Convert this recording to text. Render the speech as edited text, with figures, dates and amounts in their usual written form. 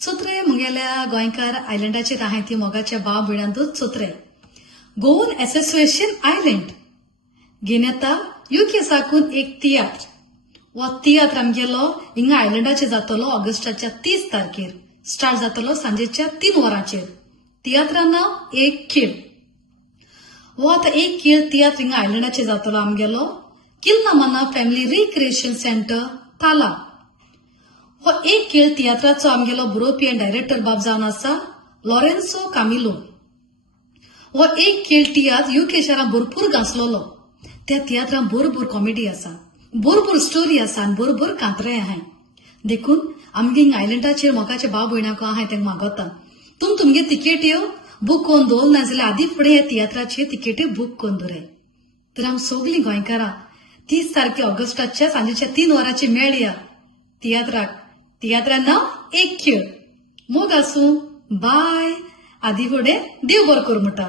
चोत्रे मुंगेल्या गोंयकार आयलंडाचेर आहाय ती मोगाच्या भाव भिडांतूच चोत्रे गोवन एसोसिएशन आयलंड घेण्याता यूके साकून एक तियात्र वो तियात्र आमगेलो हिंगा आयलंडाचेर जातलो ऑगस्टाच्या 30 तारखेर स्टार्ट जातलो सांजेच्या 3 वरांचेर तियात्रान नाव एक खीळ वो आता एक खीळ तियात्र हिंगा आयलंडाचेर जातलो आमगेलो किल्नामना फॅमिली रिक्रिएशन सेंटर ताला हो एक खेळ तियात्राचो आमगेलो बरोवपी आनी डायरेक्टर बाब जावन आसा लॉरेन्सो कामिलो हो एक खेळ तियात्र यूके शारांत भरपूर गाजलोलो त्या तियात्रांत भरपूर कॉमेडी आसा भरपूर स्टोरी आसा आनी भरपूर कांतराय आहाय देखून आमगे हिंगा आयलंडाचेर मोगाच्या भाव भयणांको आहाय तांकां मागोता तुमगे तिकेट्यो बूक करून दवरल ना जाल्यार आदी फुडें ह्या तियात्राचे तिकेट्यो बूक करून दवराय तर आमी सगळीं गोंयकारां 30 तारखे ऑगस्टाच्या सांजेच्या 3 वरांचेर मेळया तियात्रान नाव एक खेळ मोग आसूं बाय आदी फुडें देव बरो करूं म्हणटा